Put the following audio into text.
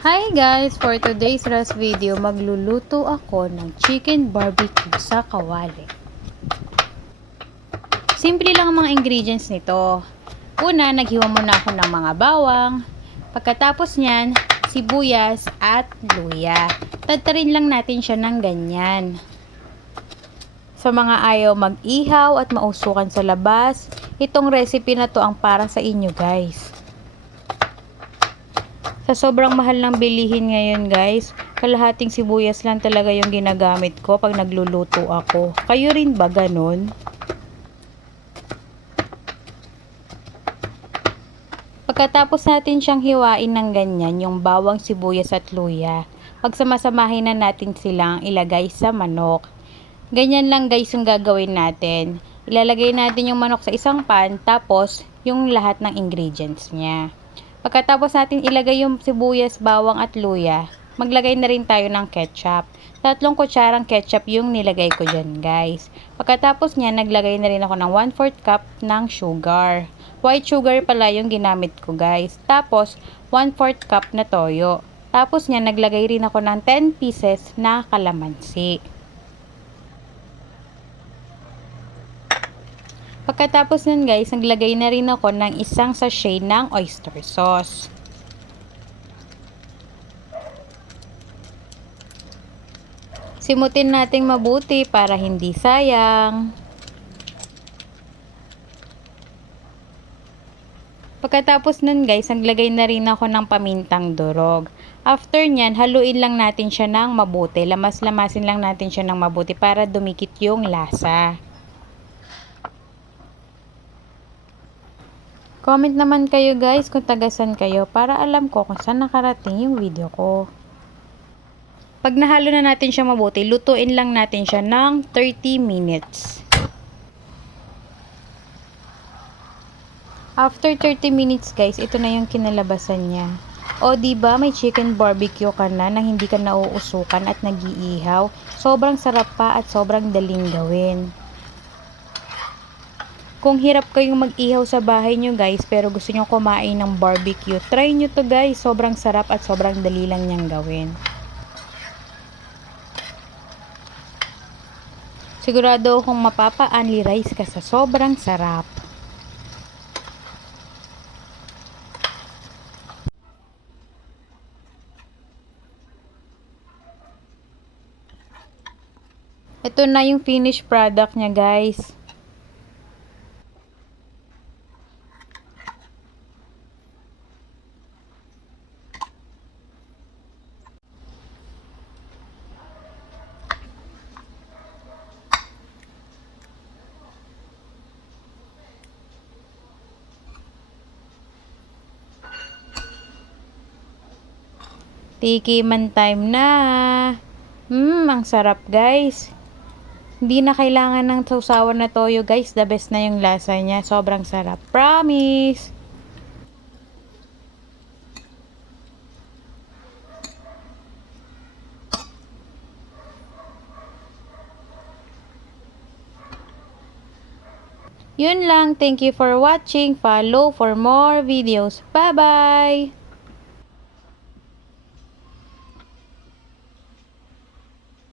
Hi guys! For today's rest video, magluluto ako ng chicken barbecue sa kawali. Simple lang ang mga ingredients nito. Una, naghiwa muna ako ng mga bawang. Pagkatapos nyan, sibuyas at luya. Tadtarin lang natin siya ng ganyan. Sa mga ayaw mag-ihaw at mausukan sa labas, itong recipe na to ang para sa inyo guys. Sa sobrang mahal ng bilihin ngayon guys, kalahating sibuyas lang talaga yung ginagamit ko pag nagluluto ako. Kayo rin ba ganun? Pagkatapos natin siyang hiwain ng ganyan, yung bawang, sibuyas at luya, pagsamasamahin na natin silang ilagay sa manok. Ganyan lang guys yung gagawin natin. Ilalagay natin yung manok sa isang pan, tapos yung lahat ng ingredients niya. Pagkatapos natin ilagay yung sibuyas, bawang at luya, maglagay na rin tayo ng ketchup. 3 kutsarang ketchup yung nilagay ko dyan guys. Pagkatapos niya, naglagay na rin ako ng 1/4 cup ng sugar. White sugar pala yung ginamit ko guys. Tapos 1/4 cup na toyo. Tapos niya, naglagay rin ako ng 10 pieces na kalamansi. Pagkatapos nun guys, naglagay na rin ako ng isang sachet ng oyster sauce. Simutin nating mabuti para hindi sayang. Pagkatapos nun guys, naglagay na rin ako ng pamintang durog. After nyan, haluin lang natin siya ng mabuti. Lamas-lamasin lang natin siya ng mabuti para dumikit yung lasa. Comment naman kayo guys kung tagasan kayo para alam ko kung saan nakarating yung video ko. Pag nahalo na natin siya mabuti, lutuin lang natin siya ng 30 minutes. After 30 minutes guys, ito na yung kinalabasan niya. O diba may chicken barbecue ka na nang hindi ka nauusukan at nag-iihaw. Sobrang sarap pa at sobrang daling gawin. Kung hirap kayong mag-ihaw sa bahay nyo guys, pero gusto nyo kumain ng barbecue, try nyo to guys. Sobrang sarap at sobrang dali lang niyang gawin. Sigurado akong mapapa-only rice ka sa sobrang sarap. Ito na yung finished product niya guys. Tikiman time na. Ang sarap guys. Hindi na kailangan ng sausawan na toyo guys. The best na yung lasa niya. Sobrang sarap. Promise! Yun lang. Thank you for watching. Follow for more videos. Bye-bye!